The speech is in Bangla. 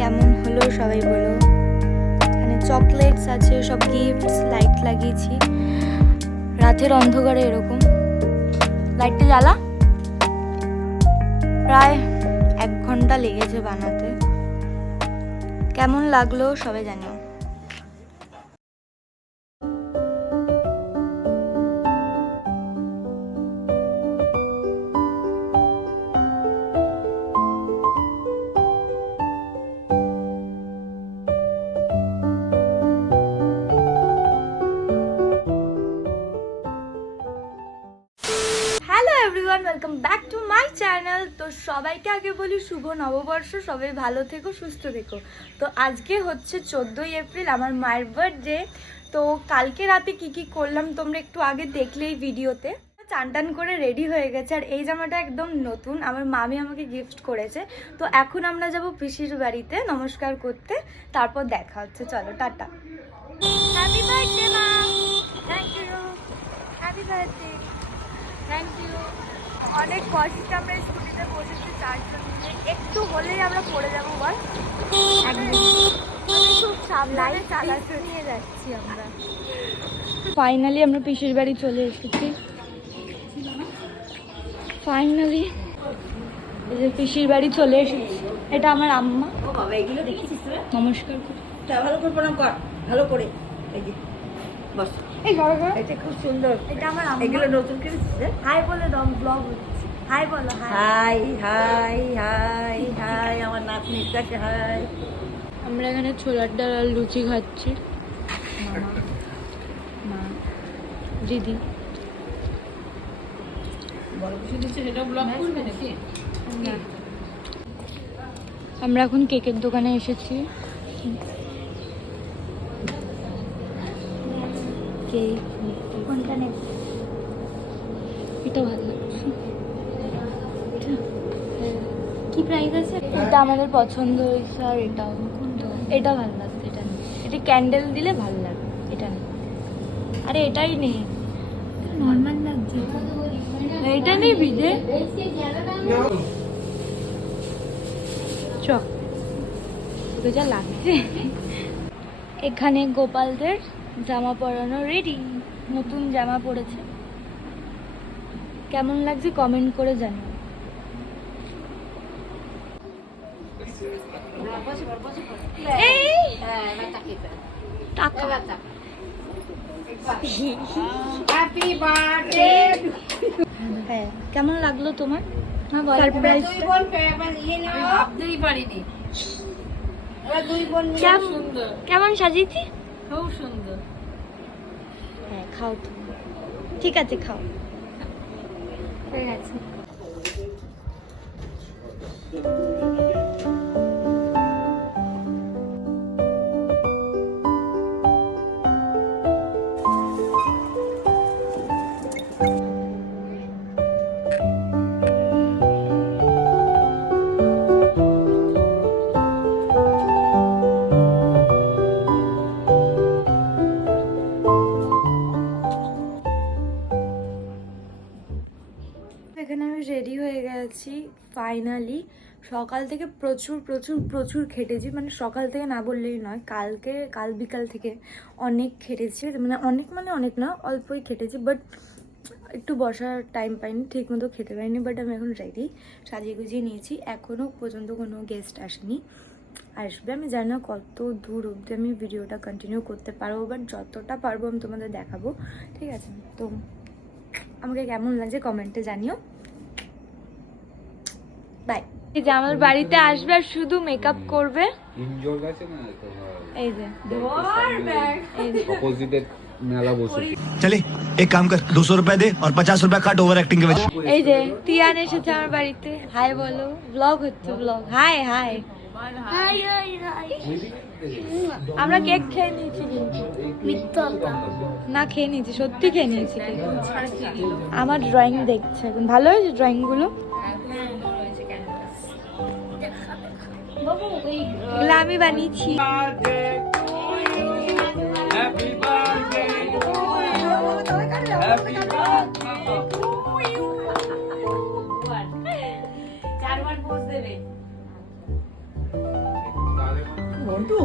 কেমন হলো সবাই বলো। এখানে চকলেটস আছে, সব গিফটস, লাইট লাগিয়েছি রাতের অন্ধকারে এরকম। লাইটটা জ্বালা। প্রায় 1 ঘন্টা লেগেছে বানাতে। কেমন লাগলো সবাই জানিও। Welcome back to my channel. তো সবাইকে আগে বলি শুভ নববর্ষ, সবাই ভালো থেকো, সুস্থ থেকো। তো আজকে হচ্ছে 14ই এপ্রিল, আমার মায়ের বার্থডে। তো কালকে রাতে কি করলাম তোমরা একটু আগে দেখলেই ভিডিওতে। চান টান করে রেডি হয়ে গেছে, আর এই জামাটা একদম নতুন, আমার মামি আমাকে গিফট করেছে। তো এখন আমরা যাব পিসির বাড়িতে নমস্কার করতে, তারপর দেখা হচ্ছে। চলো টাটা। হ্যাপি বার্থডে মা। Thank you. Happy birthday. Thank you. অনেক কষ্টে আমরা স্কুটিতে বসেছি 4 জন মিলে, একটু হলেই আমরা পড়ে যাবো। বল খুব সাবধানে চালাতে নিয়ে যাচ্ছি আমরা। ফাইনালি আমরা পিসির বাড়ি চলে এসেছি। ফাইনালি এই যে পিসির বাড়ি চলে এসেছি। এটা আমার আম্মা। নমস্কার ভালো করে প্রণাম কর, ভালো করে। এই যে বস, এই ঘরে এটা খুব সুন্দর। এটা আমার আম্মা। এগুলো নতুন কিনেছিস? হাই বলে দাও, ব্লগ হচ্ছে। হাই বলো। হাই হাই হাই হাই, আমার নাতনির কাছে হাই। আমরা এখানে ছোলার ডাল আর লুচি খাচ্ছি। মা, দিদি আমরা এখন কেকের দোকানে এসেছি। কেক কোনটা নেব? এটা ভালো লাগছে। কি প্রাইস আছে? এটা আমাদের পছন্দ হয়েছে। আর এটাও এটা ভালো লাগছে। এটা নেই, এটা ক্যান্ডেল দিলে ভালো লাগবে। এটা নেই। আরে এটাই নেই, নর্মাল লাগছে। এটা নেই বিজে। চ তোকে যা লাগছে। এখানে গোপালদের জামা পরানো রেডি, নতুন জামা পরেছে। কেমন লাগছে কমেন্ট করে জানিও। হ্যাঁ, কেমন লাগলো তোমার? সারপ্রাইজ কেমন সাজিয়েছি? খুব সুন্দর। হ্যাঁ, খাও তুমি। ঠিক আছে, খাও। হয়ে গেছে। এখানে আমি রেডি হয়ে গেছি ফাইনালি। সকাল থেকে প্রচুর প্রচুর প্রচুর খেটেছি, মানে সকাল থেকে না বললেই নয়। কাল বিকাল থেকে অনেক খেটেছি, মানে অনেক না, অল্পই খেটেছি। বাট একটু বসার টাইম পাইনি, ঠিক মতো খেতে পারিনি। বাট আমি এখন রেডি, সাজিয়ে গুজিয়ে নিয়েছি। এখনও পর্যন্ত কোনো গেস্ট আসেনি, আসবে। আমি জানি না কত দূর অবধি আমি ভিডিওটা কন্টিনিউ করতে পারবো, বাট যতটা পারবো আমি তোমাদের দেখাবো, ঠিক আছে? তো আমাকে কেমন লাগছে কমেন্টে জানিও। বাই। এই যে আমার বাড়িতে আসবে আর শুধু মেকআপ করবে। এই যে অপোজিটে মেলা বসেছে। चले एक काम कर 200 रुपए दे और 50 रुपए काट ओवर एक्टिंग के वजह। এই যে তিয়ান এসেছে আমার বাড়িতে। হাই বলো, ব্লগ হচ্ছে, blog. High high high high high. আমরা কেক খেয়ে নিয়েছি, কিন্তু না খেয়ে নিয়েছি, সত্যি খেয়ে নিয়েছি। আমার ড্রয়িং দেখছে এখন। ভালো হয়েছে ড্রয়িং গুলো? এগুলো আমি বানিয়েছি। মন্টু